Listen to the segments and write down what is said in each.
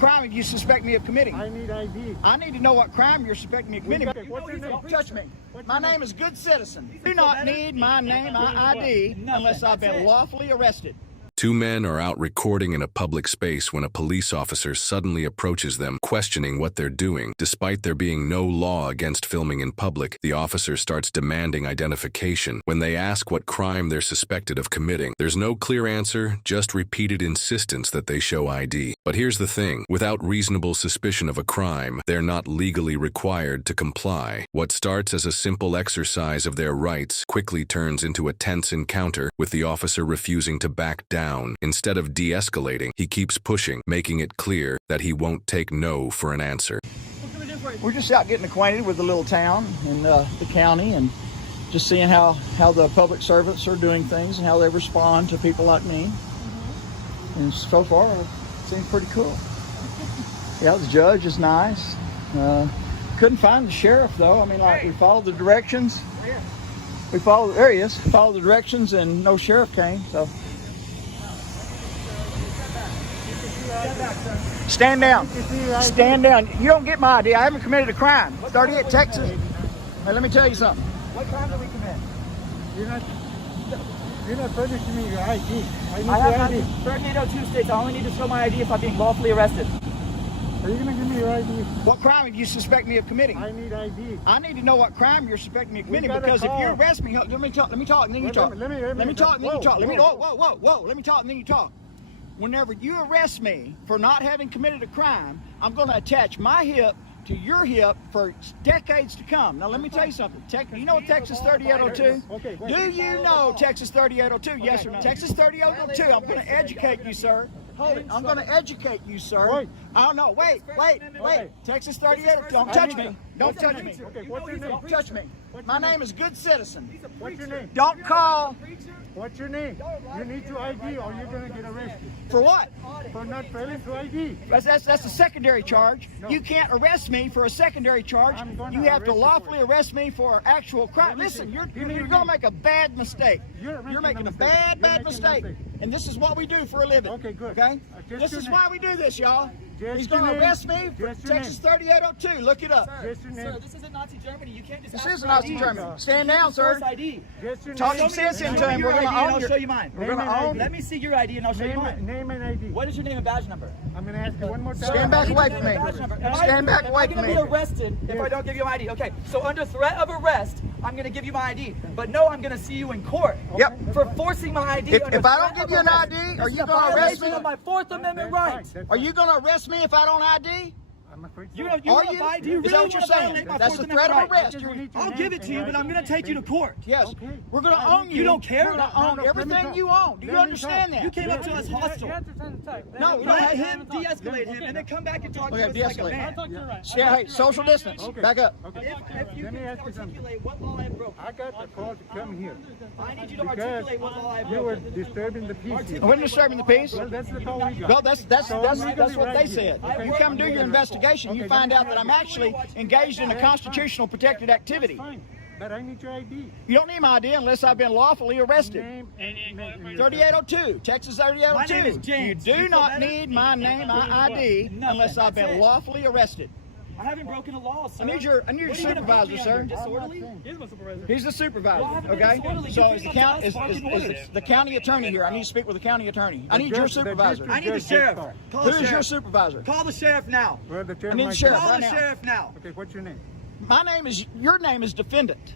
crime do you suspect me of committing? I need ID. I need to know what crime you're suspecting me of committing. What's your name? Don't touch me. My name is Good Citizen. Do not need my name, my ID, unless I've been lawfully arrested. Two men are out recording in a public space when a police officer suddenly approaches them, questioning what they're doing. Despite there being no law against filming in public, the officer starts demanding identification. When they ask what crime they're suspected of committing, there's no clear answer, just repeated insistence that they show ID. But here's the thing, without reasonable suspicion of a crime, they're not legally required to comply. What starts as a simple exercise of their rights quickly turns into a tense encounter, with the officer refusing to back down. Instead of de-escalating, he keeps pushing, making it clear that he won't take no for an answer. We're just out getting acquainted with the little town and the county, and just seeing how the public servants are doing things and how they respond to people like me. And so far, it seems pretty cool. Yeah, the judge is nice. Couldn't find the sheriff though. I mean, like, we followed the directions. There he is. Followed the directions and no sheriff came, so. Stand down. Stand down. You don't get my ID. I haven't committed a crime. 38 Texas. Hey, let me tell you something. What crime did we commit? You're not furnishing me your ID. I have your ID. 3802 states I only need to show my ID if I'm being lawfully arrested. Are you going to give me your ID? What crime do you suspect me of committing? I need ID. I need to know what crime you're suspecting me of committing, because if you arrest me, let me talk and then you talk. Let me talk and then you talk. Whoa. Let me talk and then you talk. Whenever you arrest me for not having committed a crime, I'm going to attach my hip to your hip for decades to come. Now, let me tell you something. You know Texas 3802? Do you know Texas 3802? Yes or no? Texas 3802. I'm going to educate you, sir. Hold it. I'm going to educate you, sir. I don't know. Wait. Texas 3802. Don't touch me. Don't touch me. Don't touch me. My name is Good Citizen. What's your name? Don't call. What's your name? You need to ID or you're going to get arrested. For what? For not failing to ID. That's a secondary charge. No. You can't arrest me for a secondary charge. You have to lawfully arrest me for actual crime. Listen, you're going to make a bad mistake. You're making a bad mistake. And this is what we do for a living. Okay, good. Okay? This is why we do this, y'all. He's going to arrest me for Texas 3802. Look it up. Sir, this isn't Nazi Germany. You can't just This is Nazi Germany. Stand down, sir. ID. Talk some sense into him. We're going to own I'll show you mine. Let me see your ID and I'll show you mine. Name and ID. What is your name and badge number? I'm going to ask you one more time. Stand back away from me. Stand back away from me. Am I going to be arrested if I don't give you my ID? Okay, so under threat of arrest, I'm going to give you my ID. But no, I'm going to see you in court. Yep. For forcing my ID. If I don't give you an ID, are you going to arrest me? Of my Fourth Amendment rights. Are you going to arrest me if I don't ID? I'm afraid You Are you? Is that what you're saying? That's the threat of arrest. I'll give it to you, but I'm going to take you to court. Yes. We're going to own you. You don't care? We're going to own everything you own. Do you understand that? You came up to us hostile. No, Let him de-escalate him and then come back and talk to us like a man. Yeah, hey, social distance. Back up. If you can articulate what law I have broken. I got the call to come here. I need you to articulate what law I have You were broken. disturbing the peace here. We're disturbing the peace. Well, that's the call we got. Well, that's what they said. You come do your investigation, you find out that I'm actually engaged in a constitutional protected activity. Fine, but I need your ID. You don't need my ID unless I've been lawfully arrested. 3802, Texas 3802. My name is James. You do not need my name, my ID, unless I've been lawfully arrested. I haven't broken a law, sir. I need your supervisor, sir. Disorderly? He's the supervisor. Okay. So is the county attorney here? I need to speak with the county attorney. I need your supervisor. I need the sheriff. Who is your supervisor? Call the sheriff now. Well, the I need the sheriff. Call the sheriff now. Okay, what's your name? Your name is defendant.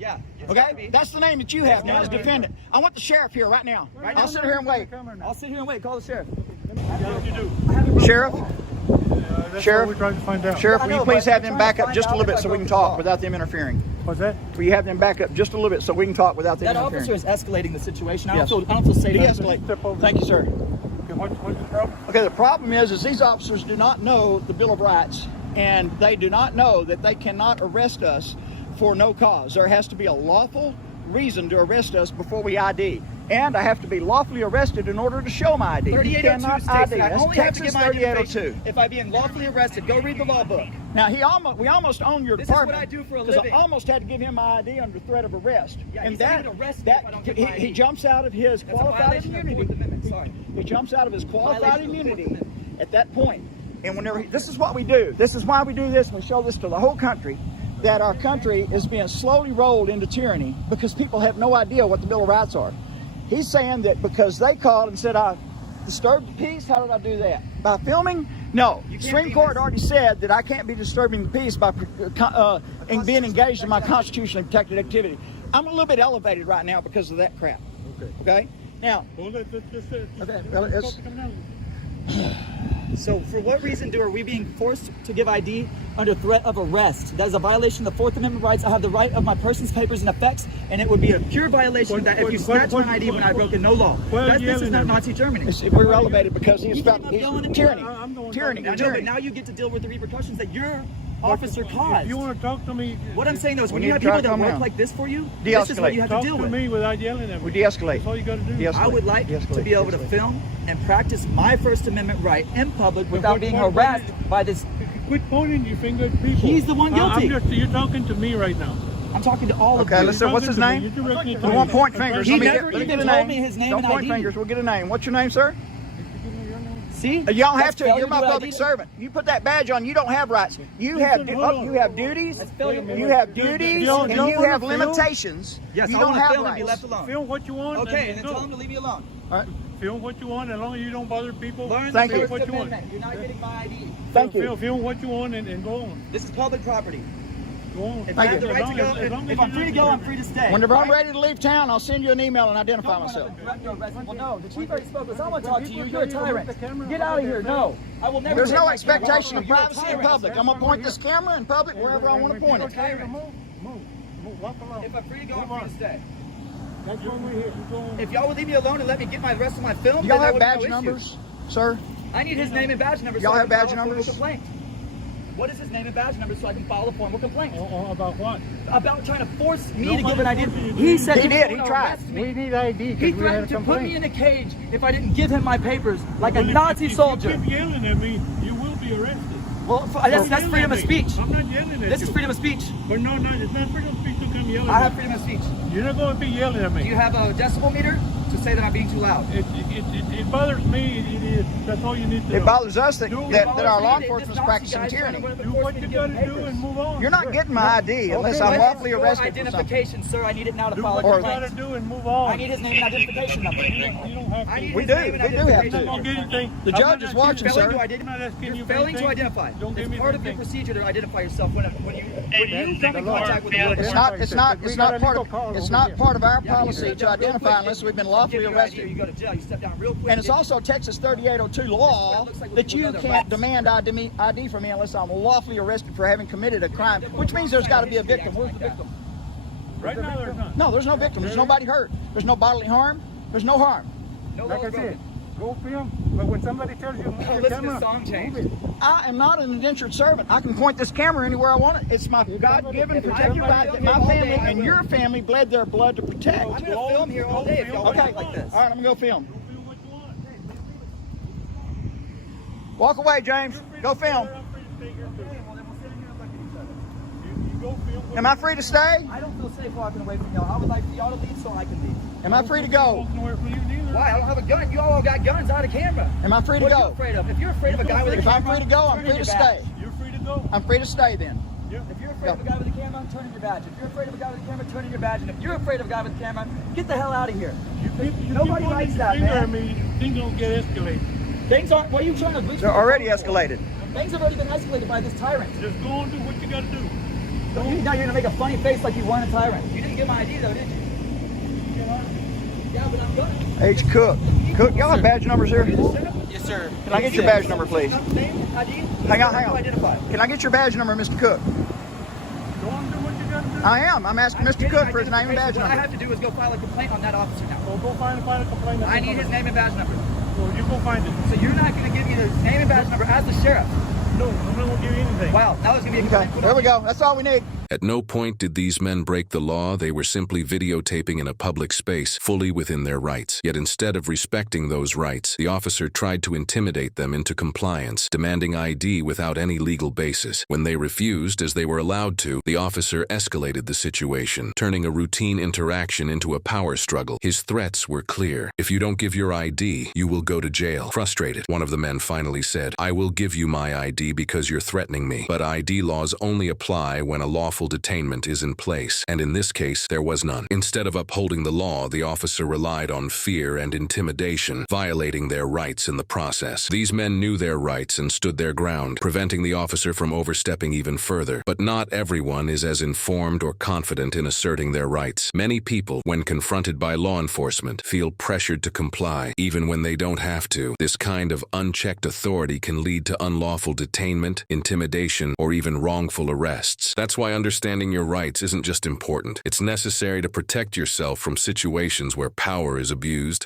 Yeah. Okay? That's the name that you have now, is defendant. I want the sheriff here right now. I'll sit here and wait. I'll sit here and wait. Call the sheriff. Sheriff? Sheriff? We're trying to find out. Sheriff, will you please have them back up just a little bit so we can talk without them interfering? What's that? Will you have them back up just a little bit so we can talk without them That interfering? officer is escalating the situation. I Yes. don't feel safe. De-escalate. Thank you, sir. Okay, what's the problem? Okay, the problem is these officers do not know the Bill of Rights, and they do not know that they cannot arrest us for no cause. There has to be a lawful reason to arrest us before we ID. And I have to be lawfully arrested in order to show my ID. 3802 states that I That's only have to Texas get my 3802. identification if I'm being lawfully arrested. Go read the law book. Now, we almost own your This is what department. I do for a Because I living. almost had to give him my ID under threat of arrest. Yeah, and he's that, not gonna arrest me if I don't get my he ID. jumps out of his That's a qualified violation of the immunity. Fourth Amendment. Sorry. He jumps out of his qualified Violation of the Fourth immunity Amendment. at that point. And whenever this is what we do. This is why we do this, and we show this to the whole country, that our country is being slowly rolled into tyranny because people have no idea what the Bill of Rights are. He's saying that because they called and said I disturbed the peace, how did I do that? By filming? No. Supreme Court already said that I can't be disturbing the peace by being engaged in my constitutionally protected activity. I'm a little bit elevated right now because of that crap. Okay? Now, So for what reason are we being forced to give ID under threat of arrest? That is a violation of the Fourth Amendment rights. I have the right of my person's papers and effects, and it would be a pure violation that if you snatch my ID when I've broken no law. This is not Nazi Germany. we're elevated because he's about tyranny. Now you get to deal with the repercussions that your officer caused. If you want to talk to me, What I'm saying though is when We you need have to people try to that calm work down. like this for you, De-escalate. this is what you have to talk deal to with. me without yelling at me. We de-escalate. That's all you got to do. De-escalate. I would like De-escalate. to be able to De-escalate. film and practice my First Amendment right in public without being harassed by this. Quit pointing your finger at people. He's the one guilty. You're talking to me right now. I'm talking to all of Okay, you. listen, what's his name? We We won't point fingers. He Let me never get even a told name. me his name Don't and point ID. fingers. We'll get a name. What's your name, sir? See? You don't have That's to. failure You're my to public ID. servant. You put that badge on. You don't have rights. You have you have duties. You have duties, Don't- and don't you wanna have film? limitations. Yes, you I don't want to have film and be rights. left alone. Film what you want. Okay, and then go. tell him to leave me alone. All right. Film what you want as long as you don't bother people. Learn the Thank you. First What you want. Amendment. You're not getting my ID. Thank you. Film what you want and go on. This is public property. Go on. If I have the As right to long go, as- as long if as I'm you free to don't- go, I'm free to stay. Whenever I'm ready to leave town, I'll send you an email and identify myself. Well, no, the chief already spoke. I want to talk to you. You're a tyrant. Get out of here. No, I will never. There's take no my camera expectation off. of You're a privacy in tyrant. public. I'm gonna point this camera in public wherever I want to point it. Move. Walk along. If I'm free to go, I'm free to stay. That's when we're here. You go on. If y'all would leave me alone and let me get my rest of my film, Y'all then have there would be badge no issue. numbers, sir? I need his name and badge number. Y'all so I have can badge file a formal numbers? complaint. What is his name and badge number so I can file a formal complaint? About what? About trying to force me to Nobody give an ID. forced you to He do said He he did, was he gonna tried. arrest me. We need ID He because we had a threatened to put me complaint. in a cage if I didn't give him my papers, like a Well, if Nazi you soldier. keep yelling at me, you will be arrested. Well, that's Yelling freedom at of me. speech. I'm not yelling at This you. is freedom of speech. But no, it's not freedom of speech to come yelling I at have me. freedom of speech. You're not going to be yelling at Do me. you have a decibel meter to say that I'm being too loud? It bothers me. It is. That's all you need to know. It bothers us that, Do that, it. that our law This enforcement is Nazi practicing guy's trying to tyranny. run up Do force what me you to got give to him do papers. and move on. You're not getting my ID unless What I'm is lawfully your arrested for something. identification, sir. I need it now to Do file a what you got to complaint. do and move on. I need his name and identification number. You don't have I to. need We his do. name and We do have I'm identification not going to. to get anything. The I'm judge not is asking watching, you- sir. Failing to identify. I'm not asking You're you failing to anything. identify. Don't give It's me part of your anything. procedure to identify yourself when you come in contact with the witness. It's not part of our policy to identify unless we've been lawfully You arrested. go to jail. You step down real quick. And it's also Texas 3802 law that you can't demand ID from me unless I'm lawfully arrested for having committed a crime, which means there's got to be a victim. Where's the victim? Right now, there's not. No, there's no victim. There's nobody hurt. There's no bodily harm. There's no harm. No Like I laws said, broken. go film. But when somebody tells you to move Oh, the listen to camera, the song move change. it. I am not an indentured servant. I can point this camera anywhere I want it. It's my God-given if I protected do right it that my all day, family I and will. your family bled their blood to protect. I'm going to film here all day if y'all Okay, act like this. all right, I'm gonna go film. Go film what you want. Walk away, James. Go film. I'm free to stay here too. You go film what Am I free to stay? I don't feel safe walking away from y'all. I would like for y'all to leave so I can leave. Am I free to go? walking away from you neither. Why? I don't have a gun. You all got guns out of camera. Am I free to What are you go? afraid of? If you're afraid of a guy with a If camera, I'm free to go, I'm turn free in to your badge. stay. You're free to go. I'm free to stay then. Yeah. If you're afraid of a guy with a camera, turn in your badge. If you're afraid of a guy with a camera, turn in your badge. And if you're afraid of a guy with a camera, get the hell out of here. Nobody keep likes pointing that, your finger man. at me, things don't get escalated. Things aren't. What are you trying to do? They're already escalated. Things have already been escalated by this tyrant. Just go and do what you got to do. Now you're gonna make a funny face like you weren't a tyrant. You didn't get my ID though, did you? Yeah, but I'm gonna. H. Cook. Cook, y'all have badge numbers here? Yes, sir. Can I get your badge number, please? Name, ID? Hang on, hang on. Identify. Can I get your badge number, Mr. Cook? Go on and do what you got to do. I am. I'm asking Mr. Cook for his name and badge What I number. have to do is go file a complaint on that officer now. So go find a complaint. I need his name and badge number. So you go find it. So you're not going to give me the name and badge number as the sheriff. No, I'm not going to give you anything. Wow, that was going to be a Okay, complaint. there we go. That's all we need. At no point did these men break the law. They were simply videotaping in a public space, fully within their rights. Yet instead of respecting those rights, the officer tried to intimidate them into compliance, demanding ID without any legal basis. When they refused, as they were allowed to, the officer escalated the situation, turning a routine interaction into a power struggle. His threats were clear. "If you don't give your ID, you will go to jail." Frustrated, one of the men finally said, "I will give you my ID because you're threatening me. But ID laws only apply when a lawful detainment is in place, and in this case, there was none." Instead of upholding the law, the officer relied on fear and intimidation, violating their rights in the process. These men knew their rights and stood their ground, preventing the officer from overstepping even further. But not everyone is as informed or confident in asserting their rights. Many people, when confronted by law enforcement, feel pressured to comply, even when they don't have to. This kind of unchecked authority can lead to unlawful detainment, intimidation, or even wrongful arrests. That's why understanding your rights isn't just important. It's necessary to protect yourself from situations where power is abused,